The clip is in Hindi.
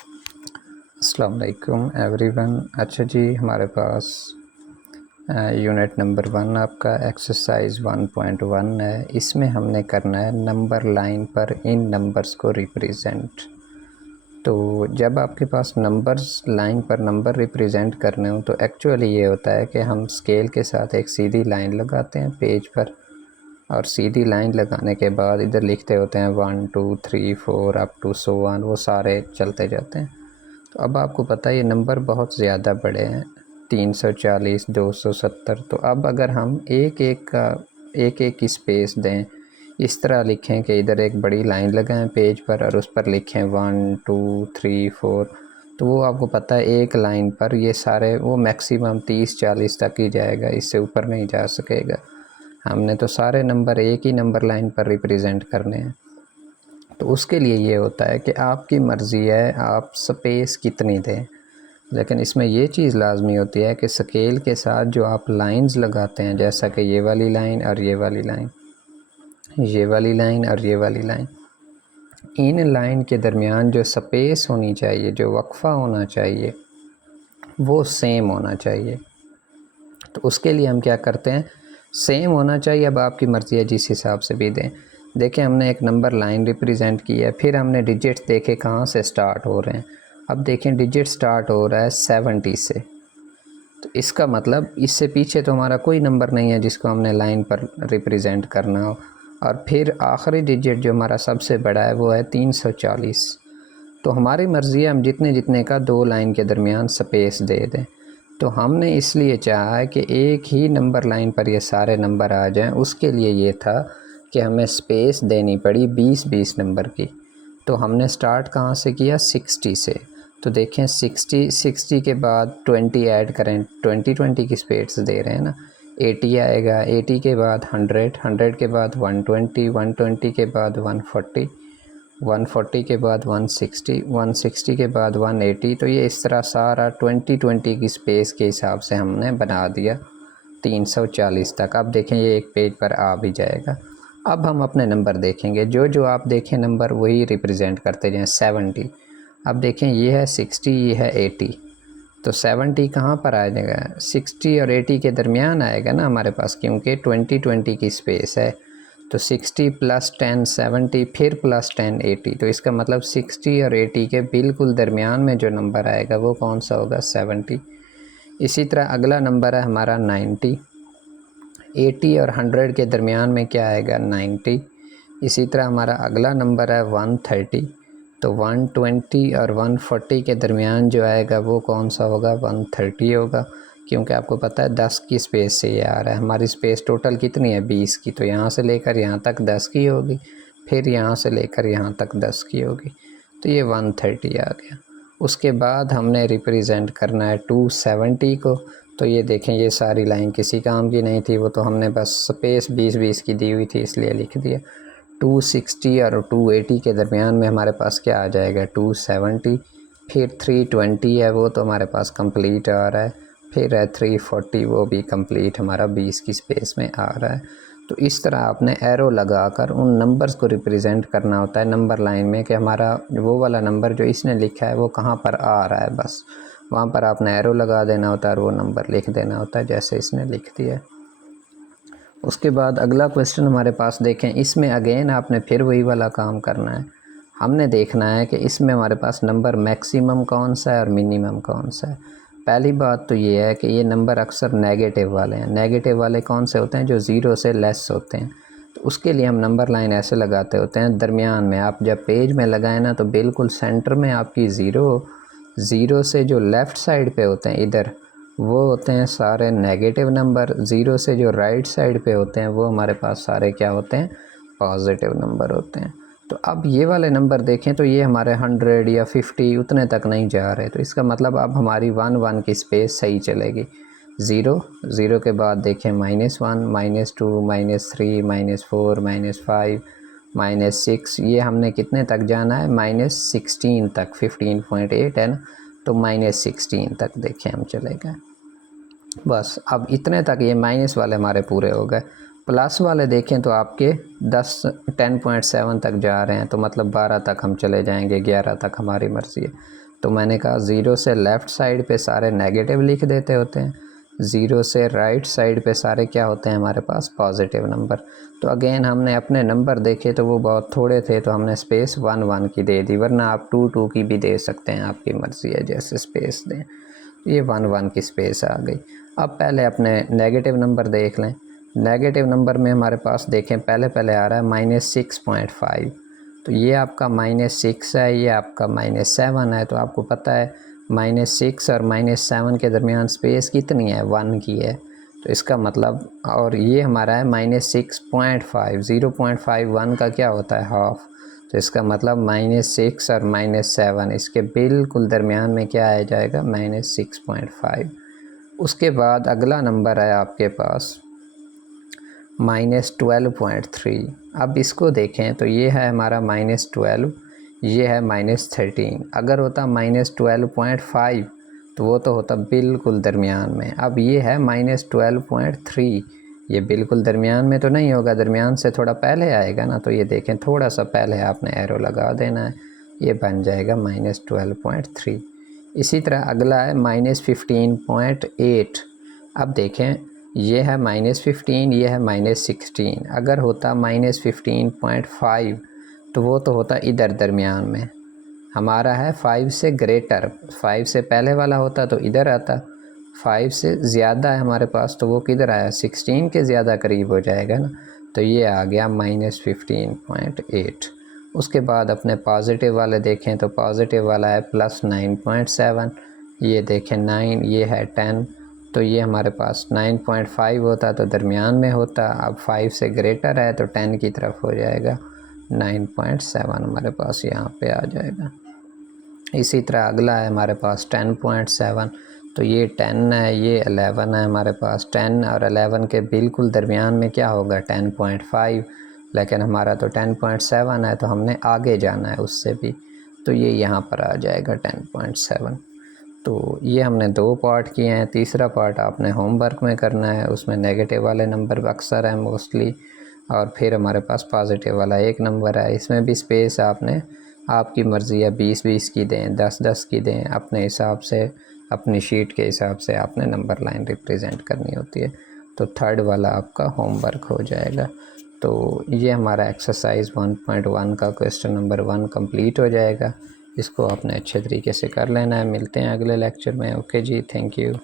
अस्सलाम वालेकुम एवरीवन। अच्छा जी, हमारे पास यूनिट नंबर 1 आपका एक्सरसाइज 1.1 है। इसमें हमने करना है नंबर लाइन पर इन नंबर्स को रिप्रेजेंट। तो जब आपके पास नंबर्स लाइन पर नंबर रिप्रेजेंट करने हो तो एक्चुअली ये होता है कि हम स्केल के साथ एक सीधी लाइन लगाते हैं पेज पर, और सीधी लाइन लगाने के बाद इधर लिखते होते हैं 1 2 3 4 अप टू सो वन, वो सारे चलते जाते हैं। तो अब आपको पता है ये नंबर बहुत ज़्यादा बड़े हैं, 340, 270। तो अब अगर हम एक एक की स्पेस दें, इस तरह लिखें कि इधर एक बड़ी लाइन लगाएं पेज पर और उस पर लिखें 1 2 3 4, तो वो आपको पता है एक लाइन पर ये सारे वो मैक्सिमम 30-40 तक ही जाएगा, इससे ऊपर नहीं जा सकेगा। हमने तो सारे नंबर एक ही नंबर लाइन पर रिप्रेजेंट करने हैं। तो उसके लिए ये होता है कि आपकी मर्ज़ी है आप स्पेस कितनी दें, लेकिन इसमें ये चीज़ लाजमी होती है कि स्केल के साथ जो आप लाइंस लगाते हैं, जैसा कि ये वाली लाइन और ये वाली लाइन, ये वाली लाइन और ये वाली लाइन, इन लाइन के दरमियान जो स्पेस होनी चाहिए, जो वक्फ़ा होना चाहिए, वो सेम होना चाहिए। तो उसके लिए हम क्या करते हैं, सेम होना चाहिए। अब आपकी मर्ज़ी है जिस हिसाब से भी दें। देखें, हमने एक नंबर लाइन रिप्रेजेंट की है, फिर हमने डिजिट्स देखे कहाँ से स्टार्ट हो रहे हैं। अब देखें डिजिट स्टार्ट हो रहा है 70 से, तो इसका मतलब इससे पीछे तो हमारा कोई नंबर नहीं है जिसको हमने लाइन पर रिप्रेजेंट करना हो। और फिर आखिरी डिजिट जो हमारा सबसे बड़ा है वो है 340। तो हमारी मर्ज़ी है हम जितने जितने का दो लाइन के दरमियान स्पेस दे दें। तो हमने इसलिए चाहा है कि एक ही नंबर लाइन पर ये सारे नंबर आ जाएं। उसके लिए ये था कि हमें स्पेस देनी पड़ी 20-20 नंबर की। तो हमने स्टार्ट कहाँ से किया, 60 से। तो देखें 60 के बाद 20 ऐड करें, 20 की स्पेस दे रहे हैं ना। 80 आएगा, 80 के बाद 100 के बाद 120 के बाद 140, 140 के बाद 160 के बाद 180। तो ये इस तरह सारा 20 की स्पेस के हिसाब से हमने बना दिया 340 तक। अब देखें ये एक पेज पर आ भी जाएगा। अब हम अपने नंबर देखेंगे, जो आप देखें नंबर वही रिप्रेजेंट करते जाएं। 70, अब देखें ये है 60, ये है 80। तो 70 कहाँ पर आ जाएगा, 60 और 80 के दरमियान आएगा ना हमारे पास, क्योंकि 20 की स्पेस है। तो 60 + 10 70, फिर +10 80। तो इसका मतलब 60 और 80 के बिल्कुल दरमियान में जो नंबर आएगा वो कौन सा होगा, 70। इसी तरह अगला नंबर है हमारा 90, 80 और 100 के दरमियान में क्या आएगा, 90। इसी तरह हमारा अगला नंबर है 130। तो 120 और 140 के दरमियान जो आएगा वो कौन सा होगा, 130 होगा, क्योंकि आपको पता है 10 की स्पेस से ये आ रहा है। हमारी स्पेस टोटल कितनी है, 20 की। तो यहाँ से लेकर यहाँ तक 10 की होगी, फिर यहाँ से लेकर यहाँ तक 10 की होगी। तो ये 130 आ गया। उसके बाद हमने रिप्रेजेंट करना है 270 को। तो ये देखें ये सारी लाइन किसी काम की नहीं थी, वो तो हमने बस स्पेस 20-20 की दी हुई थी इसलिए लिख दिया। 260 और 280 के दरमियान में हमारे पास क्या आ जाएगा, 270। फिर 320 है वो तो हमारे पास कंप्लीट आ रहा है। फिर है 340, वो भी कंप्लीट हमारा 20 की स्पेस में आ रहा है। तो इस तरह आपने एरो लगाकर उन नंबर्स को रिप्रेजेंट करना होता है नंबर लाइन में, कि हमारा वो वाला नंबर जो इसने लिखा है वो कहाँ पर आ रहा है, बस वहाँ पर आपने एरो लगा देना होता है और वो नंबर लिख देना होता है जैसे इसने लिख दिया है। उसके बाद अगला क्वेश्चन हमारे पास देखें, इसमें अगेन आपने फिर वही वाला काम करना है। हमने देखना है कि इसमें हमारे पास नंबर मैक्सिमम कौन सा है और मिनिमम कौन सा है। पहली बात तो ये है कि ये नंबर अक्सर नेगेटिव वाले हैं। नेगेटिव वाले कौन से होते हैं, जो ज़ीरो से लेस होते हैं। तो उसके लिए हम नंबर लाइन ऐसे लगाते होते हैं, दरमियान में आप जब पेज में लगाएं ना तो बिल्कुल सेंटर में आपकी ज़ीरो से जो लेफ़्ट साइड पे होते हैं इधर, वो होते हैं सारे नेगेटिव नंबर। ज़ीरो से जो राइट साइड पे होते हैं वो हमारे पास सारे क्या होते हैं, पॉजिटिव नंबर होते हैं। तो अब ये वाले नंबर देखें तो ये हमारे 100 या 50 उतने तक नहीं जा रहे। तो इसका मतलब अब हमारी 1 की स्पेस सही चलेगी। ज़ीरो के बाद देखें -1, -2, -3, -4, -5, -6। ये हमने कितने तक जाना है, -16 तक। 15.8 है ना, तो -16 तक देखें हम चले गए। बस अब इतने तक ये माइनस वाले हमारे पूरे हो गए। प्लस वाले देखें तो आपके 10.7 तक जा रहे हैं, तो मतलब 12 तक हम चले जाएंगे, 11 तक हमारी मर्ज़ी है। तो मैंने कहा 0 से लेफ़्ट साइड पे सारे नेगेटिव लिख देते होते हैं, 0 से राइट साइड पे सारे क्या होते हैं हमारे पास पॉजिटिव नंबर। तो अगेन हमने अपने नंबर देखे तो वो बहुत थोड़े थे, तो हमने स्पेस 1 1 की दे दी, वरना आप 2 2 की भी दे सकते हैं, आपकी मर्ज़ी है जैसे स्पेस दें। ये 1 1 की स्पेस आ गई। अब पहले अपने नेगेटिव नंबर देख लें। नेगेटिव नंबर में हमारे पास देखें पहले आ रहा है -6.5, तो ये आपका -6 है, ये आपका -7 है। तो आपको पता है -6 और -7 के दरमियान स्पेस कितनी है, 1 की है। तो इसका मतलब, और ये हमारा है -6.5, 0.51 का क्या होता है हाफ, तो इसका मतलब -6 और -7 इसके बिल्कुल दरमियान में क्या आ जाएगा, -6.5। उसके बाद अगला नंबर है आपके पास -12.3। अब इसको देखें तो ये है हमारा -12, ये है -13। अगर होता -12.5 तो वो तो होता बिल्कुल दरमियान में। अब ये है -12.3, ये बिल्कुल दरमियान में तो नहीं होगा, दरमियान से थोड़ा पहले आएगा ना। तो ये देखें थोड़ा सा पहले आपने एरो लगा देना है, ये बन जाएगा -12.3। इसी तरह अगला है -15.8। अब देखें ये है -15, ये है -16। अगर होता -15.5 तो वो तो होता इधर दरमियान में, हमारा है 5 से ग्रेटर, 5 से पहले वाला होता तो इधर आता, 5 से ज़्यादा है हमारे पास तो वो किधर आया, 16 के ज़्यादा करीब हो जाएगा ना। तो ये आ गया -15.8। उसके बाद अपने पॉजिटिव वाले देखें तो पॉजिटिव वाला है +9.7, ये देखें 9, ये है 10, तो ये हमारे पास 9.5 होता तो दरमियान में होता। अब 5 से ग्रेटर है तो 10 की तरफ हो जाएगा, 9.7 हमारे पास यहाँ पे आ जाएगा। इसी तरह अगला है हमारे पास 10.7, तो ये 10 है, ये 11 है हमारे पास। 10 और 11 के बिल्कुल दरमियान में क्या होगा, 10.5, लेकिन हमारा तो 10.7 है तो हमने आगे जाना है उससे भी, तो ये यहाँ पर आ जाएगा 10.7। तो ये हमने 2 पार्ट किए हैं, तीसरा पार्ट आपने होमवर्क में करना है, उसमें नेगेटिव वाले नंबर अक्सर हैं मोस्टली, और फिर हमारे पास पॉजिटिव वाला एक नंबर है। इसमें भी स्पेस आपने, आपकी मर्ज़ी है 20 20 की दें, 10 10 की दें, अपने हिसाब से, अपनी शीट के हिसाब से आपने नंबर लाइन रिप्रेजेंट करनी होती है। तो थर्ड वाला आपका होमवर्क हो जाएगा। तो ये हमारा एक्सरसाइज 1.1 का क्वेश्चन नंबर 1 कंप्लीट हो जाएगा। इसको आपने अच्छे तरीके से कर लेना है। मिलते हैं अगले लेक्चर में। ओके जी, थैंक यू।